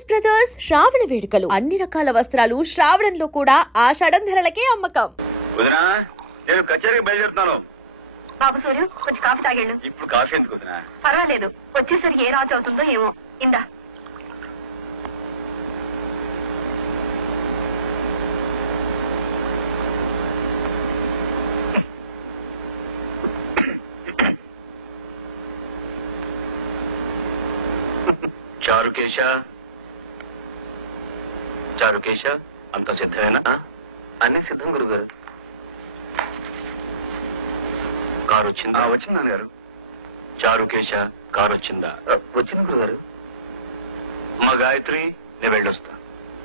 Saris brothers శ్రావణ వేడుకలు అన్ని రకాల వస్త్రాలు శ్రావణంలో కూడా ఆషాఢం ధరలకే అమ్మకం. వదినా నేను కచేరీకి బయలుదేరుతున్నాను. బాబు సూర్యు కొంచెం కాఫీ తాగేళ్ళు. ఇప్పుడు కాఫీ ఎందుకు వదినా? పర్వాలేదు, వచ్చేసరికి ఏ రాజు అవుతుందో ఏమో. ఇందా చారుకేశ, చారుకేశ అంత సిద్ధమేనా? అన్ని సిద్ధం గురుగారు. కారు వచ్చిందా? వచ్చింది నాన్నగారు. చారుకేశ కారు వచ్చిందా? వచ్చింది గురుగారు. మా గాయత్రి నేను వెళ్ళొస్తా.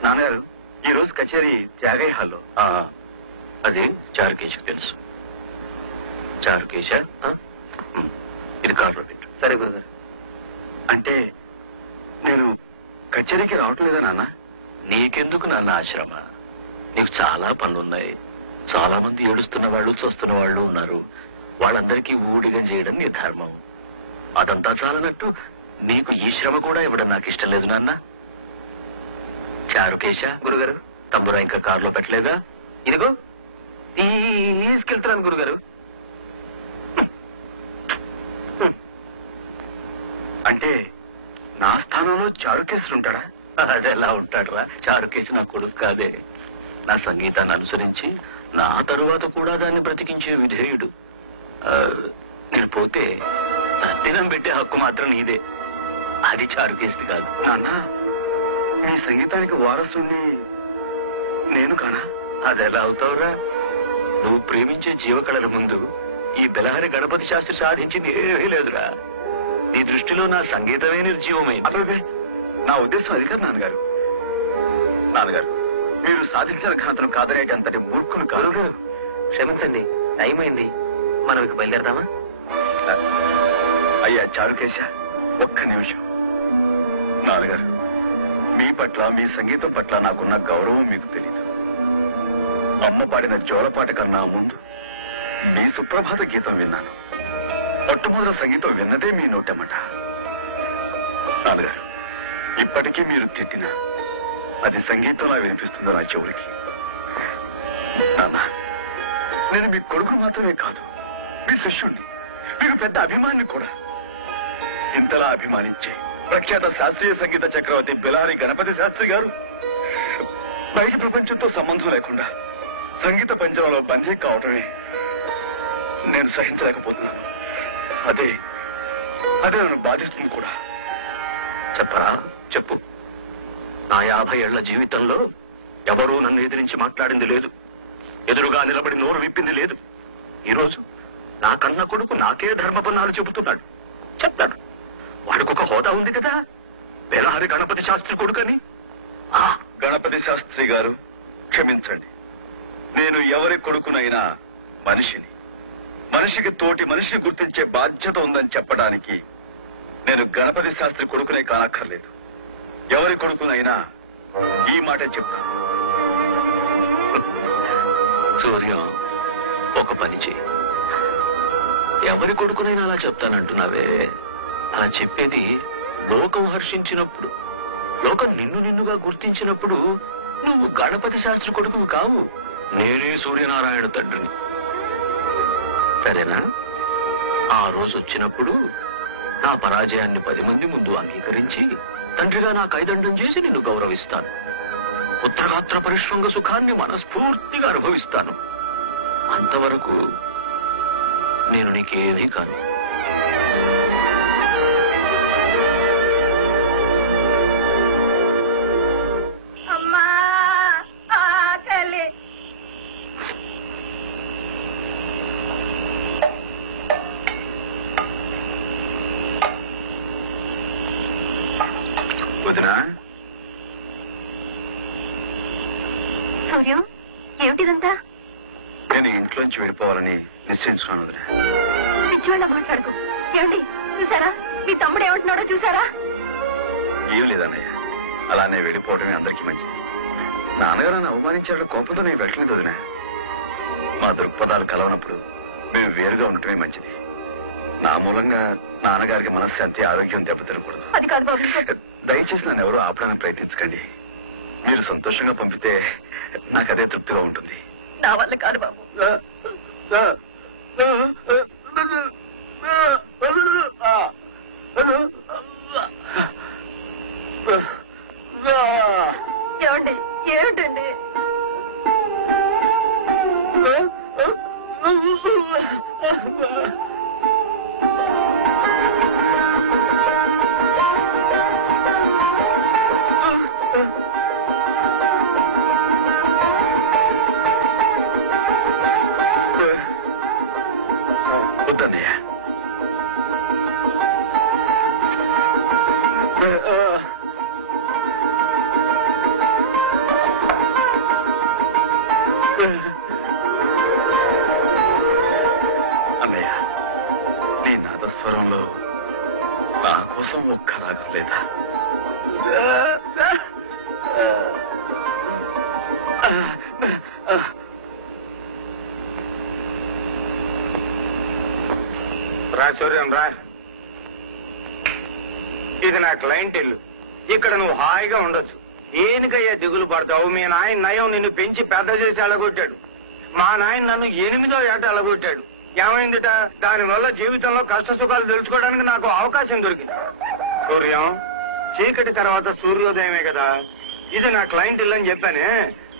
నాన్నగారు ఈ రోజు కచేరీ త్యాగయ్య హాల్లో. అది చారుకేశకు తెలుసు. చారుకేశ ఇది కారులో పెట్టు. సరే గురుగారు. అంటే నేను కచేరీకి రావటం లేదా నాన్న? నీకెందుకు నాన్న ఆశ్రమ? నీకు చాలా పనులున్నాయి. చాలా మంది ఏడుస్తున్న వాళ్ళు చూస్తున్న వాళ్ళు ఉన్నారు. వాళ్ళందరికీ ఊడిగం చేయడం నీ ధర్మం. అదంతా చాలనట్టు నీకు ఈ శ్రమ కూడా ఇవ్వడం నాకు ఇష్టం లేదు నాన్న. చారుకేశ గురుగారు తమ్మురా ఇంకా కారులో పెట్టలేదా? ఇదిగో తీసుకెళ్తున్నాను గురుగారు. అంటే నా స్థానంలో చారుకేశుడు ఉంటాడా? అదెలా ఉంటాడురా? చారుకేశు నా కొడుకు కాదే. నా సంగీతాన్ని అనుసరించి నా తరువాత కూడా దాన్ని బ్రతికించే విధేయుడు. నేను పోతే దినం పెట్టే హక్కు మాత్రం నీదే. అది చారుకేశుది కాదు. నాన్న నీ సంగీతానికి వారసుని నేను కానా? అదెలా అవుతావురా? నువ్వు ప్రేమించే జీవకళల ముందు ఈ బెలహరి గణపతి శాస్త్రి సాధించింది ఏమీ లేదురా. నీ దృష్టిలో నా సంగీతమే నిర్జీవమైంది. అదే నా ఉద్దేశం అది కాదు నాన్నగారు. నాన్నగారు మీరు సాధించిన ఘనతను కాదనేటంతటి మూర్ఖులు కాదు. క్షమించండి, టైం అయింది. మనం ఇక బయలుదేరదామా? అయ్యా చారుకేశ ఒక్క నిమిషం. నాన్నగారు మీ పట్ల మీ సంగీతం పట్ల నాకున్న గౌరవం మీకు తెలీదు. అమ్మ పాడిన జోలపాట కన్నా ముందు మీ సుప్రభాత గీతం విన్నాను. మొట్టమొదటి సంగీతం విన్నదే మీ నోటమ్మట. నాన్నగారు ఇప్పటికీ మీరు తిట్టినా అది సంగీతంలా వినిపిస్తుందో నా చెవులకి. నాన్న నేను మీ కొడుకు మాత్రమే కాదు, మీ శిష్యుణ్ణి, మీకు పెద్ద అభిమాని కూడా. ఇంతలా అభిమానించే ప్రఖ్యాత శాస్త్రీయ సంగీత చక్రవర్తి బెలహరి గణపతి శాస్త్రి గారు బయట ప్రపంచంతో సంబంధం లేకుండా సంగీత పంజరంలో బందీ కావటమే నేను సహించలేకపోతున్నాను. అదే నన్ను బాధిస్తుంది కూడా. చెప్పరా? చెప్పు. నా 50 ఏళ్ల జీవితంలో ఎవరూ నన్ను ఎదిరించి మాట్లాడింది లేదు. ఎదురుగా నిలబడి నోరు విప్పింది లేదు. ఈరోజు నా కన్న కొడుకు నాకే ధర్మపన్నాలు చెబుతున్నాడు. చెప్తాడు. వాడికి ఒక హోదా ఉంది కదా, బెలహరి గణపతి శాస్త్రి కొడుకని. గణపతి శాస్త్రి గారు క్షమించండి. నేను ఎవరి కొడుకునైనా మనిషిని, మనిషికి తోటి మనిషిని గుర్తించే బాధ్యత ఉందని చెప్పడానికి నేను గణపతి శాస్త్రి కొడుకునే కానక్కర్లేదు. ఎవరి కొడుకునైనా ఈ మాట చెప్తాను. సూర్యం ఒక పని చేయి. ఎవరి కొడుకునైనా అలా చెప్తానంటున్నావే? అలా చెప్పేది లోకం హర్షించినప్పుడు, లోకం నిన్నుగా గుర్తించినప్పుడు నువ్వు గణపతి శాస్త్రి కొడుకు కావు, నేనే సూర్యనారాయణ తండ్రిని. సరేనా? ఆ రోజు వచ్చినప్పుడు నా పరాజయాన్ని 10 మంది ముందు అంగీకరించి తండ్రిగా నా కైదండం చేసి నిన్ను గౌరవిస్తాను. పుత్రగాత్ర పరిశ్రంగ సుఖాన్ని మనస్ఫూర్తిగా అనుభవిస్తాను. అంతవరకు నేను నీకేమీ కాను. సూర్యం ఏమిటిదంతా? నేను ఇంట్లోంచి వెళ్ళిపోవాలని నిశ్చయించుకున్నాను వదినా. పిచ్చివాళ్ళ మాట్లాడుకో. ఏమండి చూసారా? మీ తమ్ముడు ఏమంటున్నాడో చూసారా? ఏం లేదన్నయ్య, అలానే వెళ్ళిపోవడమే అందరికీ మంచిది. నాన్నగారు నన్ను అవమానించాడు, కోపంతో నేను వెళ్ళలేదు వదినా. మా దృక్పథాలు కలవనప్పుడు మేము వేరుగా ఉండటమే మంచిది. నా మూలంగా నాన్నగారికి మనశ్శాంతి, ఆరోగ్యం దెబ్బతినకూడదు. అది కాదు బాబు. దయచేసి నన్ను ఎవరు ఆపడానికి ప్రయత్నించకండి. మీరు సంతోషంగా పంపితే నాకు అదే తృప్తిగా ఉంటుంది. నా వల్ల కాదు బాబు. ఏమండి, ఏమిటండి? వద్దన్నయ్య. అన్నయ్య, నీ నాదస్వరంలో నా కోసం ఒక్క రాగం లేదా? రా సూర్యం రా. ఇది నా క్లయింట్ ఇల్లు. ఇక్కడ నువ్వు హాయిగా ఉండొచ్చు. ఏనికయ్యా దిగులు పడతావు? మీ నాయన నయం నిన్ను పెంచి పెద్ద చేసి అలగొట్టాడు. మా నాయన నన్ను 8వ ఏట అలగొట్టాడు. ఏమైందిట? దానివల్ల జీవితంలో కష్ట సుఖాలు తెలుసుకోవడానికి నాకు అవకాశం దొరికింది. సూర్యం, చీకటి తర్వాత సూర్యోదయమే కదా. ఇది నా క్లయింట్ ఇల్లు అని చెప్పానే.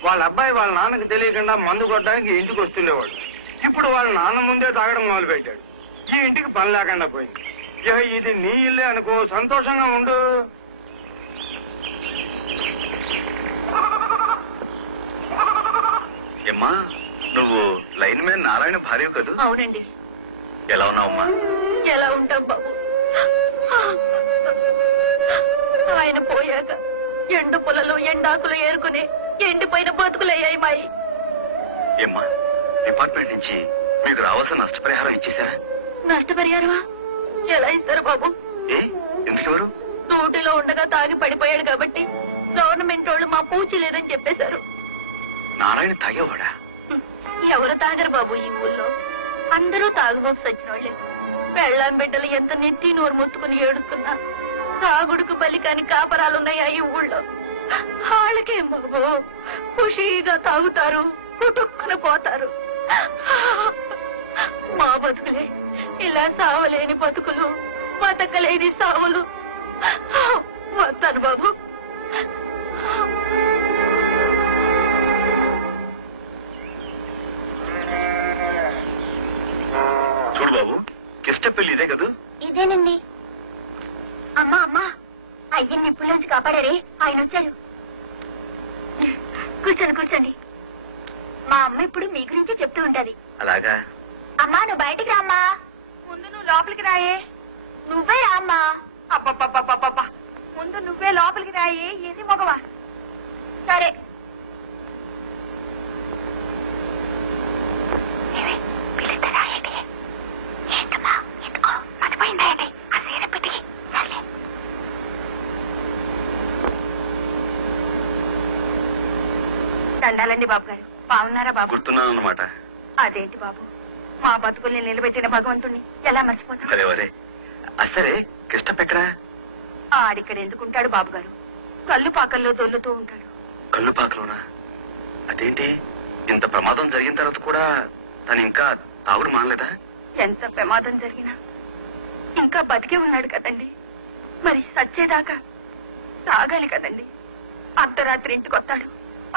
వాళ్ళ అబ్బాయి వాళ్ళ నాన్నకి తెలియకుండా మందు కొట్టడానికి ఇంటికి వస్తుండేవాడు. ఇప్పుడు వాళ్ళ నాన్న ముందే తాగడం మొదలు పెట్టాడు. ఈ ఇంటికి పని లేకుండా పోయింది. ఇది నీ ఇల్లే అనుకో, సంతోషంగా ఉండు. ఏమ్మా, నువ్వు లైన్ మ్యాన్ నారాయణ భార్య కదూ? అవునండి. ఎలా ఉన్నావమ్మా? ఎలా ఉంటాం బాబు? ఆయన పోయాక ఎండు పొలలో ఎండాకులు ఏరుకుని ఎండిపోయిన బతుకులయ్యాయి మాయి. ఏమ్మా, డిపార్ట్మెంట్ నుంచి మీకు రావాల్సిన నష్టపరిహారం ఇచ్చేసారా? నష్టపరిహారమా? ఎలా ఇస్తారు బాబు? ఏ, ఎందుకెవరు? డ్యూటీలో ఉండగా తాగి పడిపోయాడు కాబట్టి గవర్నమెంట్ వాళ్ళు మా పూచి లేదని చెప్పేశారు. నారాయణ తాగేవాడా? ఎవరు తాగరు బాబు ఈ ఊళ్ళో. అందరూ తాగుబోతు సచ్చినోళ్లే. పెళ్ళాం బిడ్డలు ఎంత నెత్తి నోరు మొత్తుకుని ఏడుస్తున్నా తాగుడుకు బలి కాని కాపరాలున్నాయా ఈ ఊళ్ళో? వాళ్ళకేం బాబు, ఖుషీగా తాగుతారు, పుట్టుక్కున పోతారు. మా బతుకులే ఇలా సావలేని బతుకులు, బతకలేని సావులు. వస్తాను బాబు. చూడు బాబు, కిష్టపల్లి ఇదే కదూ? ఇదేనండి. అమ్మా అమ్మా, అయ్యని నిప్పుల్లోంచి కాపాడారే, ఆయన వచ్చారు. కూర్చోండి కూర్చోండి. మా అమ్మ ఇప్పుడు మీ గురించి చెప్తూ ఉంటది. అలాగా? అమ్మా, నువ్వు బయటికి రామ్మా. ముందు నువ్వు లోపలికి రాయే. నువ్వే రామ్మా. అబ్బబ్బబ్బబ్బబ్బా, ముందు నువ్వే లోపలికి రాయే. ఏది మగవా? సరే. దండాలండి బాబు గారు. బాగున్నారా బాబు? గుర్తున్నాను అన్నమాట. అదేంటి బాబు, మా బతుకుల్ని నిలబెట్టిన భగవంతుణ్ణి ఎలా మర్చిపోతాం? అదే అదే. సరే, కిష్టప్ ఎక్కడా? ఆడిక్కడ ఎందుకుంటాడు బాబు గారు? కల్లుపాకల్లో దొల్లుతూ ఉంటాడు. కల్లుపాకలోనా? అదేంటి, ఇంత ప్రమాదం జరిగిన తర్వాత కూడా తను ఇంకా తాగుడు మానలేదా? ఎంత ప్రమాదం జరిగినా ఇంకా బతికే ఉన్నాడు కదండి. మరి సచ్చేదాకా తాగాలి కదండి. అర్ధరాత్రి ఇంటికి వస్తాడు.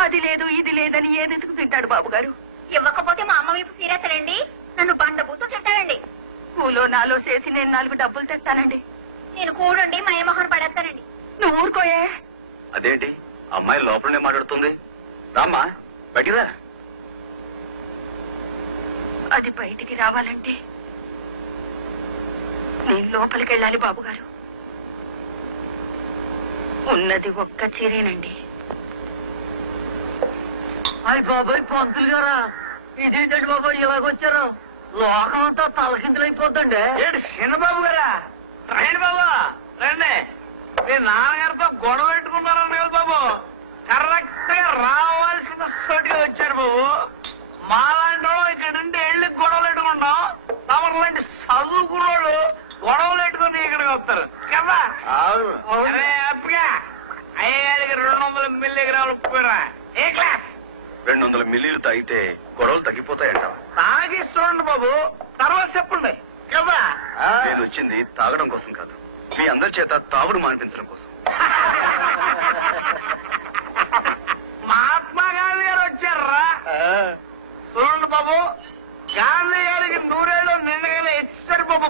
అది లేదు ఇది లేదని ఏదెందుకు తింటాడు బాబు గారు? ఇవ్వకపోతే మా అమ్మ వైపు సీరేస్తానండి. నన్ను బండబూతో తింటానండి. కూలో నాలో చేసి నేను 4 డబ్బులు తెస్తానండి. నేను కూడండి మా మొహన్ పడేస్తానండి. నువ్వు ఊరుకోయే. అదేంటి, అమ్మాయి లోపలనే మాట్లాడుతుంది? రామ్మా, బయటిరా. అది బయటికి రావాలంటే నేను లోపలికి వెళ్ళాలి బాబు గారు. ఉన్నది ఒక్క చీరేనండి. అయ్యి బాబాయ్, పంతులు గారా, ఇదేంటండి బాబాయ్ ఇలాగొచ్చారు? లోకం అంతా తలకిందులైపోద్దండి. ఏంటి చిన్నబాబు గారా? రండి బాబు, రండి. మీ నాన్నగారితో గొడవ పెట్టుకున్నారన్న కదా బాబు. కరెక్ట్ గా రావాల్సిన చోటుగా వచ్చారు బాబు. మాలాంటి వాళ్ళు ఇక్కడ నుండి వెళ్ళి గొడవలు పెట్టుకుంటాం. తమరు లాంటి చదువుకున్నోళ్ళు గొడవలు పెట్టుకుని ఇక్కడికి వస్తారు కదా. అరే అప్పగా 200 మిల్లీలు తాగితే గొడవలు తగ్గిపోతాయంటావా? తాగిస్తుండండి బాబు, తర్వాత చెప్పండి కదా. నేను వచ్చింది తాగడం కోసం కాదు, మీ అందరి చేత తాగుడు మానిపించడం కోసం. మహాత్మా గాంధీ గారు వచ్చారా? చూడండి బాబు, గాంధీ గారికి 100 ఏళ్ళు నిండగానే ఇచ్చారు బాబు.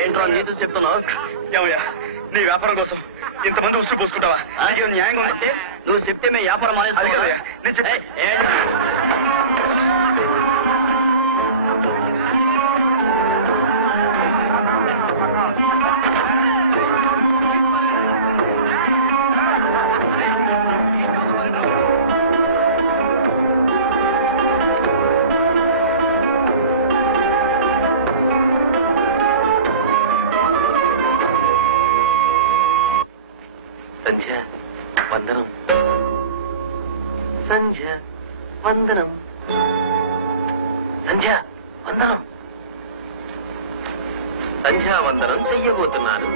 ఏంట్రా నీతులు చెప్తున్నావు? ఏమయ్యా, నీ వ్యాపారం కోసం ఇంతమంది ఉసురు పోసుకుంటావా? నాకేం న్యాయంగా ఉంటే నువ్వు చెప్తే మేము వ్యాపారం అది కదయ్యా, నేను చెప్పే సంధ్య వందనం, సంధ్య వందనం, సంధ్య వందనం, సంధ్యా వందనం చెయ్యబోతున్నాను.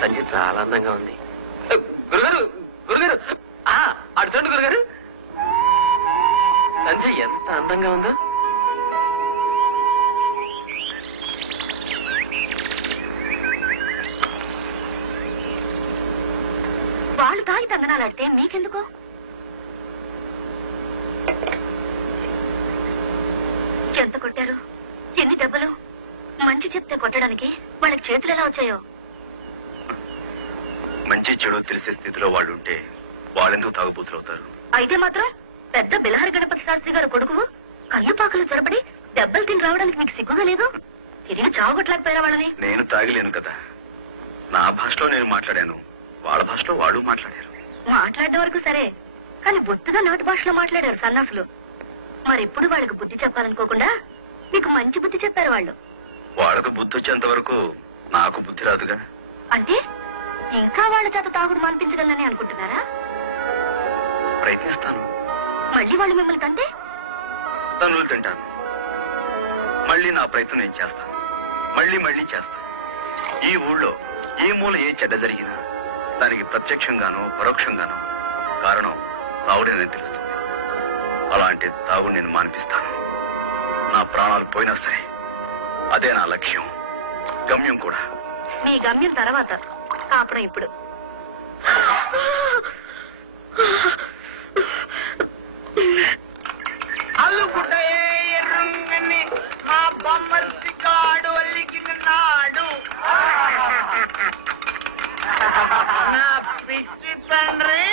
సంధ్య చాలా అందంగా ఉంది. గురుగారు, గురుగారు, అటు చూడండి గురుగారు, సంధ్య ఎంత అందంగా ఉందో. వాళ్ళు తాగి తందనాలాడితే మీకెందుకు? ఎంత కొట్టారు? ఎన్ని దెబ్బలు? మంచి చెప్తే కొట్టడానికి వాళ్ళకి చేతులు ఎలా వచ్చాయో? మంచి చెడు తెలిసే స్థితిలో వాళ్ళు ఉంటే వాళ్ళెందుకు తాగుబోతులు అవుతారు? అయితే మాత్రం పెద్ద బిలహరి గణపతి శాస్త్రి గారు కొడుకు కళ్ళుపాకలు చొరబడి దెబ్బలు తిని రావడానికి మీకు సిగ్గుగా లేదు? తిరిగి చావగొట్టలేకపోయారా వాళ్ళని? నేను తాగిలేను కదా, నా భాషలో నేను మాట్లాడాను, వాళ్ళ భాషలో వాళ్ళు మాట్లాడారు. మాట్లాడడం వరకు సరే, కానీ బొత్తుగా నాటు భాషలో మాట్లాడారు సన్నాసులు. మరెప్పుడు వాళ్ళకి బుద్ధి చెప్పాలనుకోకుండా మీకు మంచి బుద్ధి చెప్పారు వాళ్ళు. వాళ్ళకు బుద్ధి వచ్చేంత వరకు నాకు బుద్ధి రాదుగా. అంటే ఇంకా వాళ్ళ చేత తాగుడు మానిపించగలనని అనుకుంటున్నారా? ప్రయత్నిస్తాను. మళ్ళీ వాళ్ళు మిమ్మల్ని తంటే? తనులు తింటాను. మళ్ళీ నా ప్రయత్నం నేను చేస్తాను, మళ్ళీ మళ్ళీ చేస్తాను. ఈ ఊళ్ళో ఏ మూల ఏ చెడ్డ జరిగినా దానికి ప్రత్యక్షంగానో పరోక్షంగానో కారణం తాగుడేనని తెలుస్తుంది. అలాంటి తాగుడు నేను మానిపిస్తాను. నా ప్రాణాలు పోయినా సరే అదే నా లక్ష్యం, గమ్యం కూడా. మీ గమ్యం తర్వాత, కాపురం ఇప్పుడు. అల్లుకుంటాయే ఎర్రంగని మా బొమ్మర్సి కాడు అల్లికిన నాడు, నా పిచ్చి తండ్రి.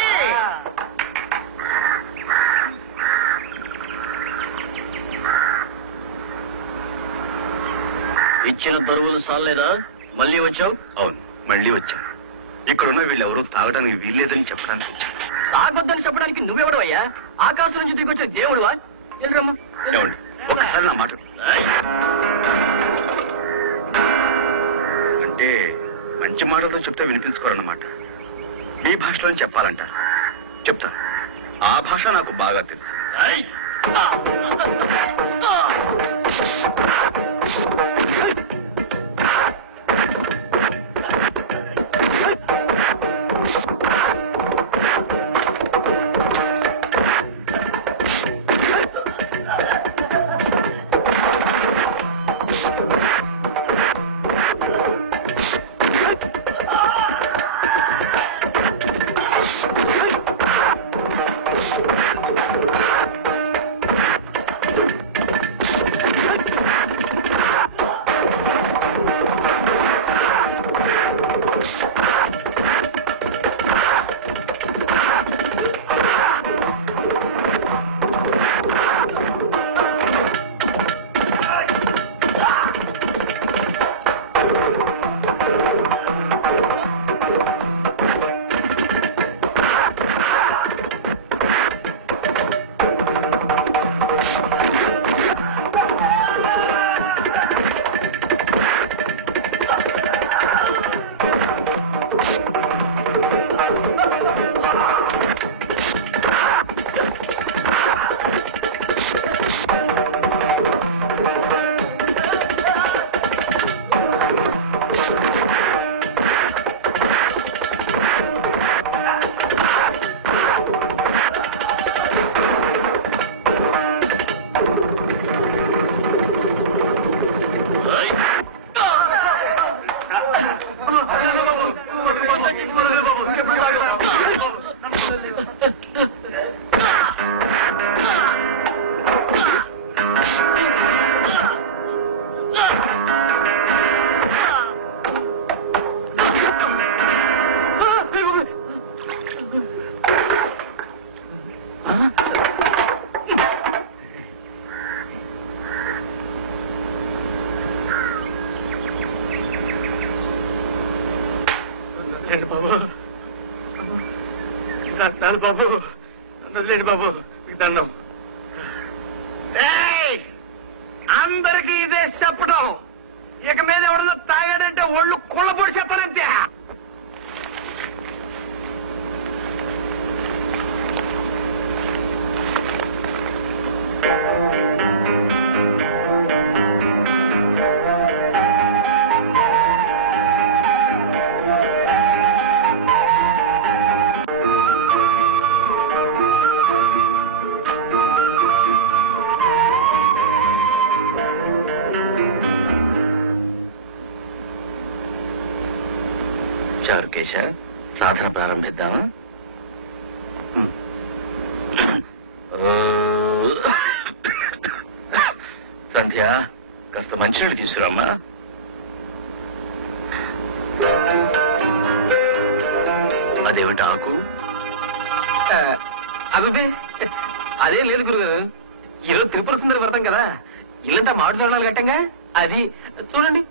ఇచ్చిన దరువులు సాలేదా? మళ్ళీ వచ్చావు? అవును, మళ్ళీ వచ్చాను. ఇక్కడున్న వీళ్ళెవరూ తాగడానికి వీల్లేదని చెప్పడానికి వచ్చాను. తాగొద్దని చెప్పడానికి నువ్వెవడవయ్యా? ఆకాశం నుంచి దిగొచ్చిన దేవుడువా? వెళ్ళరమ్మా. ఏమండి, ఒకసారి నా మాట. అంటే మంచి మాటలతో చెప్తే వినిపించుకోరన్నమాట. మీ భాషలో చెప్పాలంటారు, చెప్తాను. ఆ భాష నాకు బాగా తెలుసు. కేశ, సాధన ప్రారంభిద్దామా? సంధ్య, కాస్త మంచినీళ్ళు తీసుకురామ్మా. అదేమిటి ఆకు? అదే అదే లేదు గురుగారు, ఈరోజు త్రిపుర సుందరి వ్రతం కదా, ఇల్లంతా మామిడి తోరణాలు కట్టంగా, అది చూడండి.